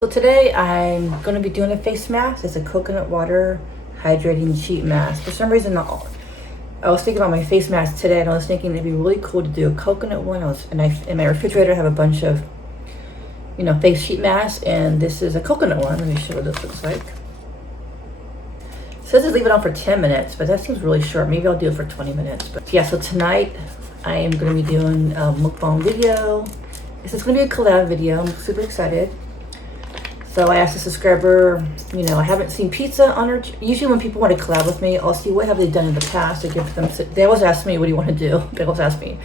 So today I'm going to be doing a face mask. It's a coconut water hydrating sheet mask. For some reason, I was thinking about my face mask today, and I was thinking it'd be really cool to do a coconut one. In my refrigerator I have a bunch of, face sheet masks, and this is a coconut one. Let me show you what this looks like. It says to leave it on for 10 minutes, but that seems really short. Maybe I'll do it for 20 minutes. But yeah, so tonight I am going to be doing a mukbang video. This is going to be a collab video. I'm super excited. So I asked a subscriber, I haven't seen pizza on her. Usually when people want to collab with me, I'll see what have they done in the past. I give them, they always ask me, what do you want to do? They always ask me.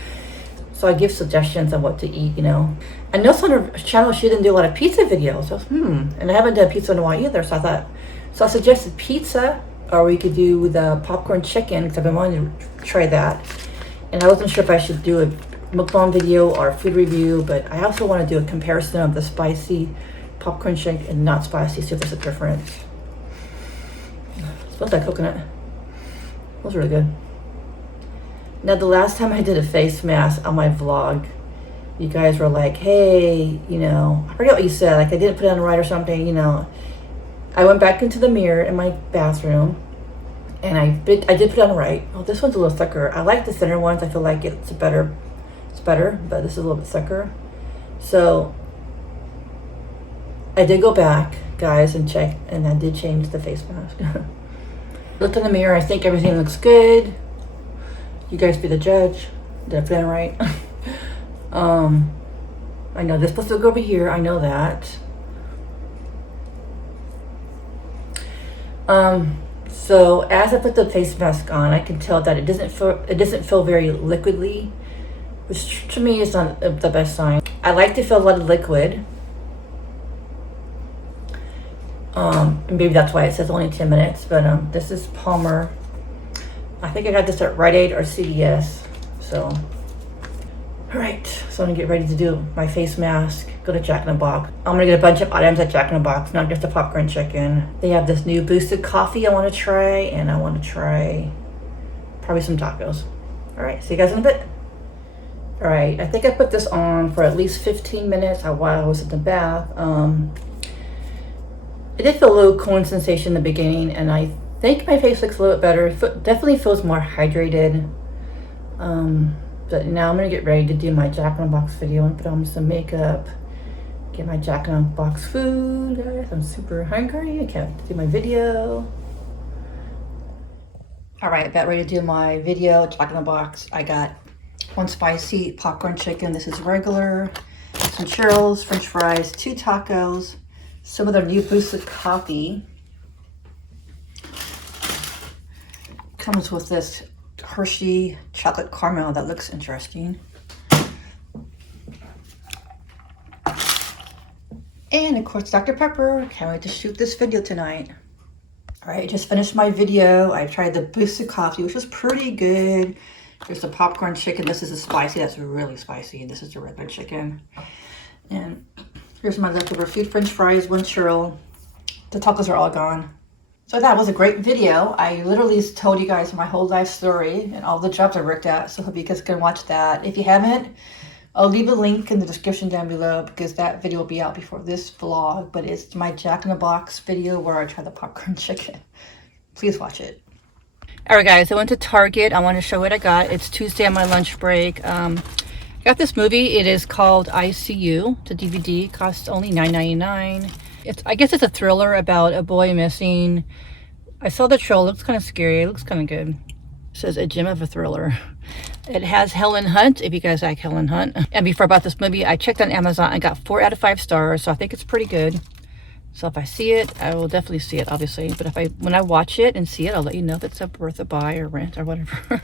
So I give suggestions on what to eat, I noticed on her channel, she didn't do a lot of pizza videos. So, and I haven't done pizza in a while either. So I suggested pizza, or we could do the popcorn chicken, because I've been wanting to try that. And I wasn't sure if I should do a mukbang video or a food review, but I also want to do a comparison of the spicy popcorn chicken and not spicy, see if there's a difference. It smells like coconut. It smells really good. Now, the last time I did a face mask on my vlog, you guys were like, hey, I forget what you said, like I didn't put it on right or something, I went back into the mirror in my bathroom and I did put it on right. Oh, this one's a little thicker. I like the thinner ones. I feel like it's better, but this is a little bit thicker. So I did go back, guys, and check, and I did change the face mask. Looked in the mirror. I think everything looks good. You guys be the judge. Did I put it right? I know this supposed to go over here. I know that. So as I put the face mask on, I can tell that it doesn't feel very liquidy, which to me is not the best sign. I like to feel a lot of liquid. And maybe that's why it says only 10 minutes, but this is Palmer. I think I got this at Rite Aid or CVS. So, all right, so I'm gonna get ready to do my face mask, go to Jack in the Box. I'm gonna get a bunch of items at Jack in the Box, not just the popcorn chicken. They have this new boosted coffee I wanna try, and I wanna try probably some tacos. All right, see you guys in a bit. All right, I think I put this on for at least 15 minutes while I was in the bath. I did feel a little cooling sensation in the beginning, and I think my face looks a little bit better. It definitely feels more hydrated. But now I'm gonna get ready to do my Jack in the Box video and put on some makeup, get my Jack in the Box food. Guys, I'm super hungry. I can't do my video. All right, about ready to do my video, Jack in the Box. I got one spicy popcorn chicken. This is regular, some churros, French fries, 2 tacos, some of their new boosted coffee. Comes with this Hershey chocolate caramel that looks interesting. And of course, Dr. Pepper. Can't wait to shoot this video tonight. All right, just finished my video. I tried the boosted coffee, which was pretty good. There's the popcorn chicken. This is the spicy, that's really spicy. This is the regular chicken. And here's my leftover food, French fries, 1 churro. The tacos are all gone. So that was a great video. I literally told you guys my whole life story and all the jobs I worked at. So hope you guys can watch that. If you haven't, I'll leave a link in the description down below because that video will be out before this vlog. But it's my Jack in the Box video where I try the popcorn chicken. Please watch it. All right, guys, I went to Target. I want to show what I got. It's Tuesday on my lunch break. I got this movie. It is called ICU. It's a DVD. It costs only $9.99. I guess it's a thriller about a boy missing. I saw the trailer. It looks kind of scary. It looks kind of good. It says a gem of a thriller. It has Helen Hunt, if you guys like Helen Hunt. And before I bought this movie, I checked on Amazon. I got 4 out of 5 stars, so I think it's pretty good. So if I see it, I will definitely see it, obviously. But when I watch it and see it, I'll let you know if it's worth a buy or rent or whatever.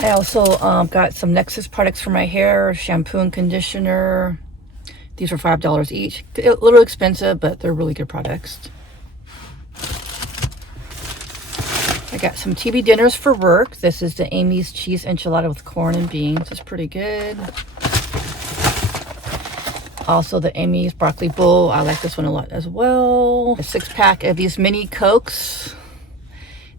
I also got some Nexus products for my hair, shampoo and conditioner. These were $5 each. A little expensive, but they're really good products. I got some TV dinners for work. This is the Amy's cheese enchilada with corn and beans. It's pretty good. Also the Amy's broccoli bowl. I like this one a lot as well. A 6-pack of these mini Cokes.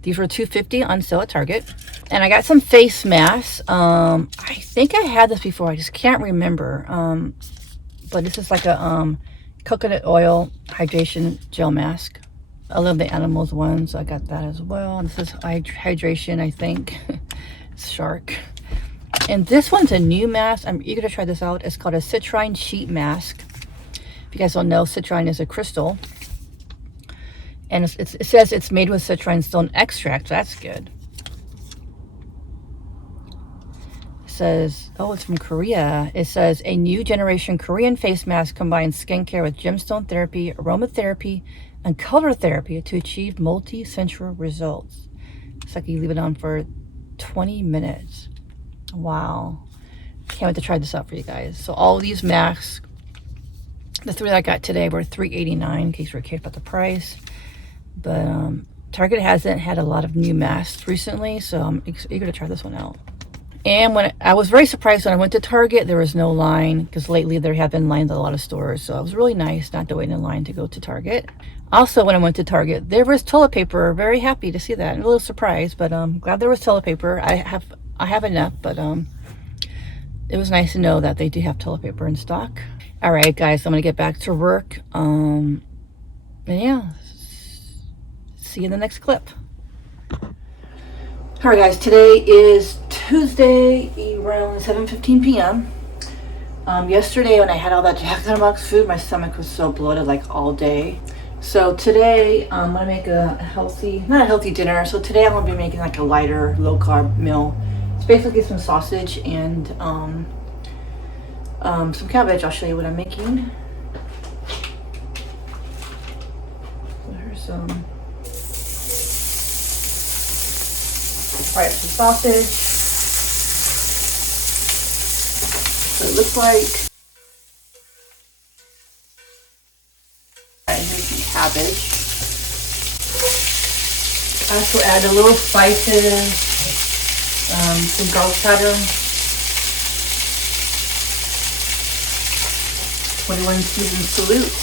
These were $2.50 on sale at Target. And I got some face masks. I think I had this before. I just can't remember. But this is like a coconut oil hydration gel mask. I love the animals one, so I got that as well. This is hydration, I think. It's shark. And this one's a new mask. I'm eager to try this out. It's called a citrine sheet mask. If you guys don't know, citrine is a crystal. And it says it's made with citrine stone extract. So that's good. It says, oh, it's from Korea. It says, a new generation Korean face mask combines skincare with gemstone therapy, aromatherapy, and color therapy to achieve multi-sensual results. It's like you leave it on for 20 minutes. Wow. Can't wait to try this out for you guys. So all these masks, the 3 that I got today were $3.89 in case you're curious about the price. But Target hasn't had a lot of new masks recently, so I'm eager to try this one out. And when I was very surprised when I went to Target, there was no line, because lately there have been lines at a lot of stores. So it was really nice not to wait in line to go to Target. Also, when I went to Target, there was toilet paper. Very happy to see that. I'm a little surprised, but glad there was toilet paper. I have enough, but it was nice to know that they do have toilet paper in stock. All right, guys, I'm gonna get back to work. And yeah, see you in the next clip. All right, guys, today is Tuesday around 7:15 p.m. Yesterday when I had all that Jack in the Box food, my stomach was so bloated like all day. So today I'm gonna make a healthy, not a healthy dinner. So today I'm gonna be making like a lighter, low carb meal. It's basically some sausage and some cabbage. I'll show you what I'm making. So here's some. Fry up some sausage. So it looks like. And here's some cabbage. I also add a little spices, some garlic powder, 21 seasoned salute.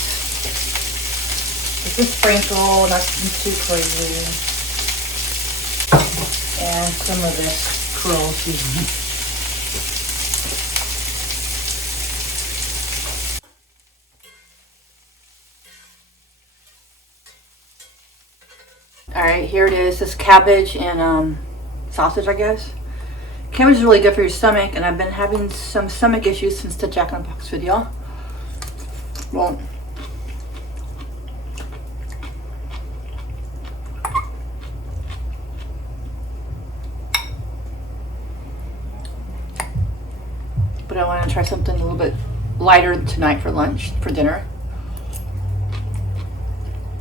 Just a sprinkle, nothing too crazy. And some of this curl seasoning. All right, here it is. This cabbage and sausage, I guess. Cabbage is really good for your stomach, and I've been having some stomach issues since the Jack in the Box video. Well, but I want to try something a little bit lighter tonight for lunch, for dinner.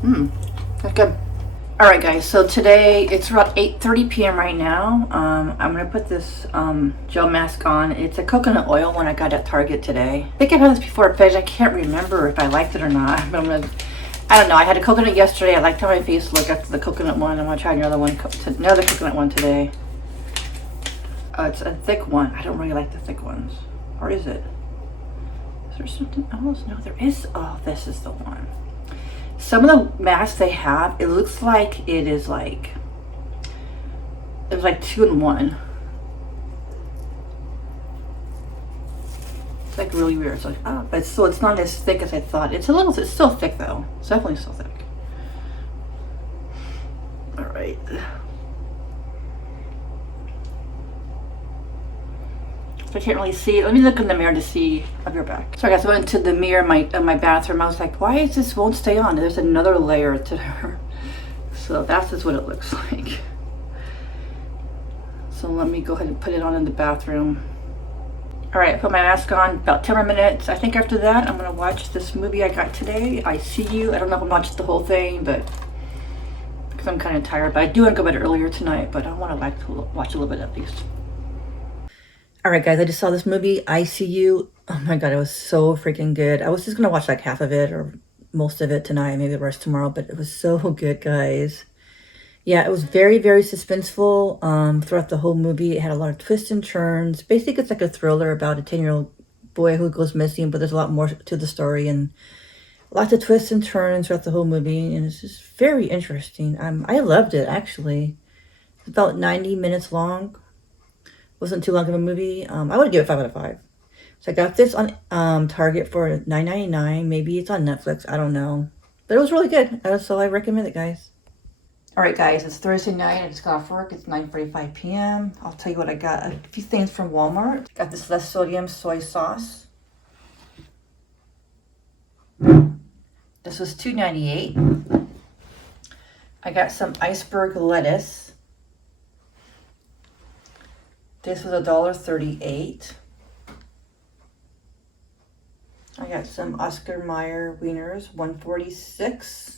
That's good. All right, guys, so today it's about 8:30 p.m. right now. I'm gonna put this gel mask on. It's a coconut oil one I got at Target today. I think I've had this before at Fedge. I can't remember if I liked it or not, but I don't know. I had a coconut yesterday. I liked how my face looked after the coconut one. I'm gonna try another coconut one today. It's a thick one. I don't really like the thick ones. Or is it? Is there something else? No, there is. Oh, this is the one. Some of the masks they have, it looks like it is like, it was like 2 in 1. It's like really weird. It's like, but still, it's not as thick as I thought. It's still thick though. It's definitely still thick. All right. I can't really see it. Let me look in the mirror to see. I'll be right back. Sorry guys, I went into the mirror in my bathroom. I was like, why is this won't stay on? There's another layer to her. So that's just what it looks like. So let me go ahead and put it on in the bathroom. All right, I put my mask on, about 10 more minutes. I think after that, I'm gonna watch this movie I got today, I See You. I don't know if I'm watching the whole thing, but because I'm kind of tired. But I do want to go bed earlier tonight, but I want to watch a little bit at least. All right, guys, I just saw this movie, I See You. Oh my God, it was so freaking good. I was just gonna watch like half of it or most of it tonight, maybe the rest tomorrow, but it was so good, guys. Yeah, it was very, very suspenseful throughout the whole movie. It had a lot of twists and turns. Basically, it's like a thriller about a 10-year-old boy who goes missing, but there's a lot more to the story and lots of twists and turns throughout the whole movie, and it's just very interesting. I loved it, actually. It's about 90 minutes long. Wasn't too long of a movie. I would give it 5 out of 5. So I got this on Target for $9.99. Maybe it's on Netflix. I don't know. But it was really good. So I recommend it, guys. All right, guys. It's Thursday night. I just got off work. It's 9:45 p.m. I'll tell you what I got. A few things from Walmart. Got this less sodium soy sauce. This was $2.98. I got some iceberg lettuce. This was $1.38. I got some Oscar Mayer wieners, $1.46.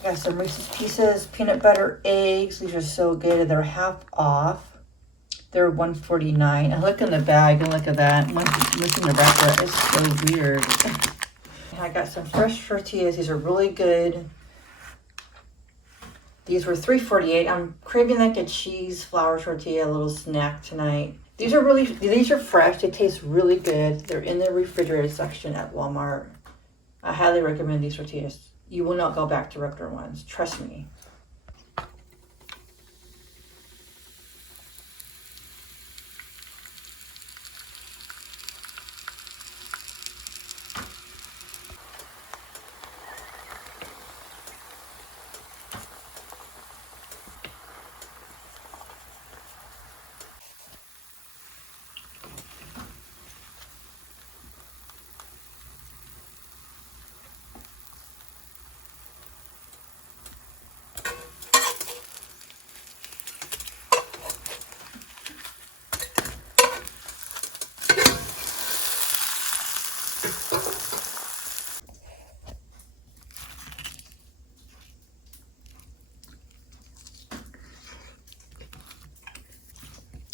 I got some Reese's Pieces peanut butter eggs. These are so good. They're half off. They're $1.49. I look in the bag and look at that. What's in the back? It's so weird. I got some fresh tortillas. These are really good. These were $3.48. I'm craving like a cheese flour tortilla, a little snack tonight. These are fresh. They taste really good. They're in the refrigerated section at Walmart. I highly recommend these tortillas. You will not go back to regular ones. Trust me.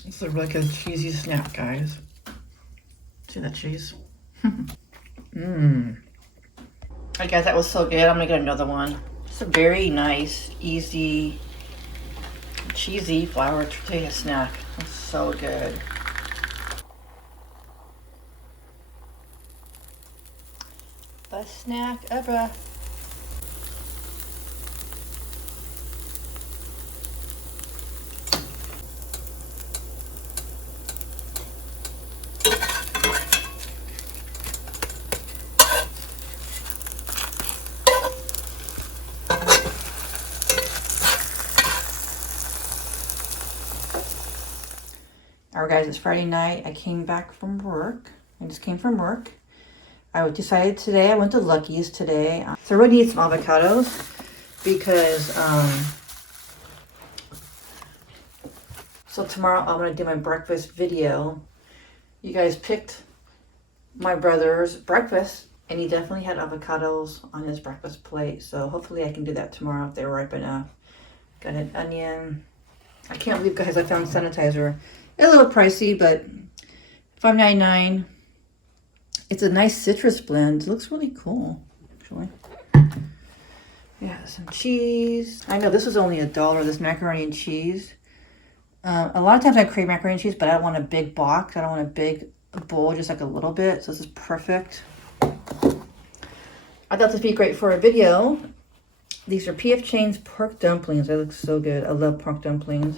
It's a really good cheesy snack, guys. See that cheese? Mmm. Alright, guys, that was so good. I'm gonna get another one. It's a very nice, easy, cheesy flour tortilla snack. It's so good. Best snack ever. Alright, guys, it's Friday night. I came back from work. I just came from work. I decided today, I went to Lucky's today. So I really need some avocados because, so tomorrow I'm going to do my breakfast video. You guys picked my brother's breakfast and he definitely had avocados on his breakfast plate. So hopefully I can do that tomorrow if they're ripe enough. Got an onion. I can't believe, guys, I found sanitizer. A little pricey, but $5.99. It's a nice citrus blend. It looks really cool, actually. Yeah, some cheese. I know this was only $1, this macaroni and cheese. A lot of times I crave macaroni and cheese, but I don't want a big box. I don't want a big bowl, just like a little bit. So this is perfect. I thought this would be great for a video. These are P.F. Chang's pork dumplings. They look so good. I love pork dumplings.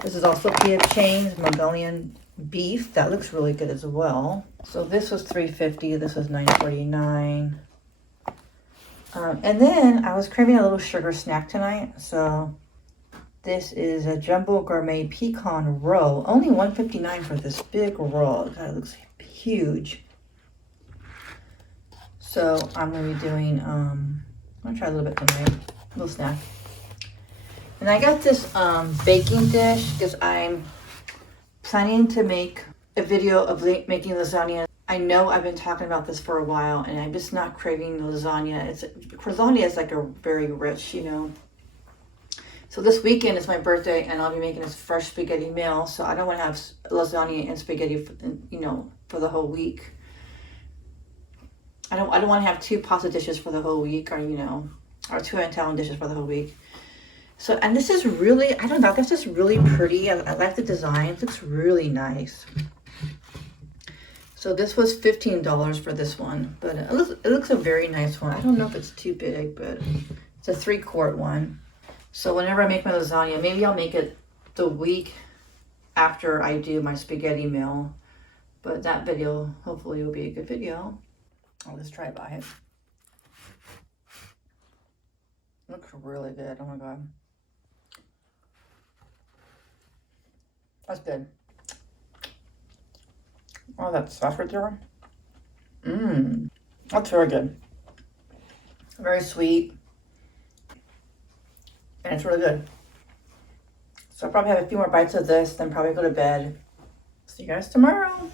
This is also P.F. Chang's Mongolian beef. That looks really good as well. So this was $3.50. This was $9.49. And then I was craving a little sugar snack tonight. So this is a jumbo gourmet pecan roll. Only $1.59 for this big roll. That looks huge. So I'm going to be doing, I'm going to try a little bit tonight. A little snack. And I got this baking dish because I'm planning to make a video of making lasagna. I know I've been talking about this for a while and I'm just not craving lasagna. Lasagna is like a very rich, you know. So this weekend is my birthday and I'll be making this fresh spaghetti meal. So I don't want to have lasagna and spaghetti, you know, for the whole week. I don't want to have 2 pasta dishes for the whole week, or, you know, or 2 Italian dishes for the whole week. So, and this is really, I don't know, this is really pretty. I like the design. It looks really nice. So this was $15 for this one, but it looks a very nice one. I don't know if it's too big, but it's a 3-quart one. So whenever I make my lasagna, maybe I'll make it the week after I do my spaghetti meal. But that video hopefully will be a good video. I'll just try by it. Looks really good. Oh my god. That's good. Oh, that sauce right there. Mmm. That's very good. Very sweet. And it's really good. So I'll probably have a few more bites of this, then probably go to bed. See you guys tomorrow.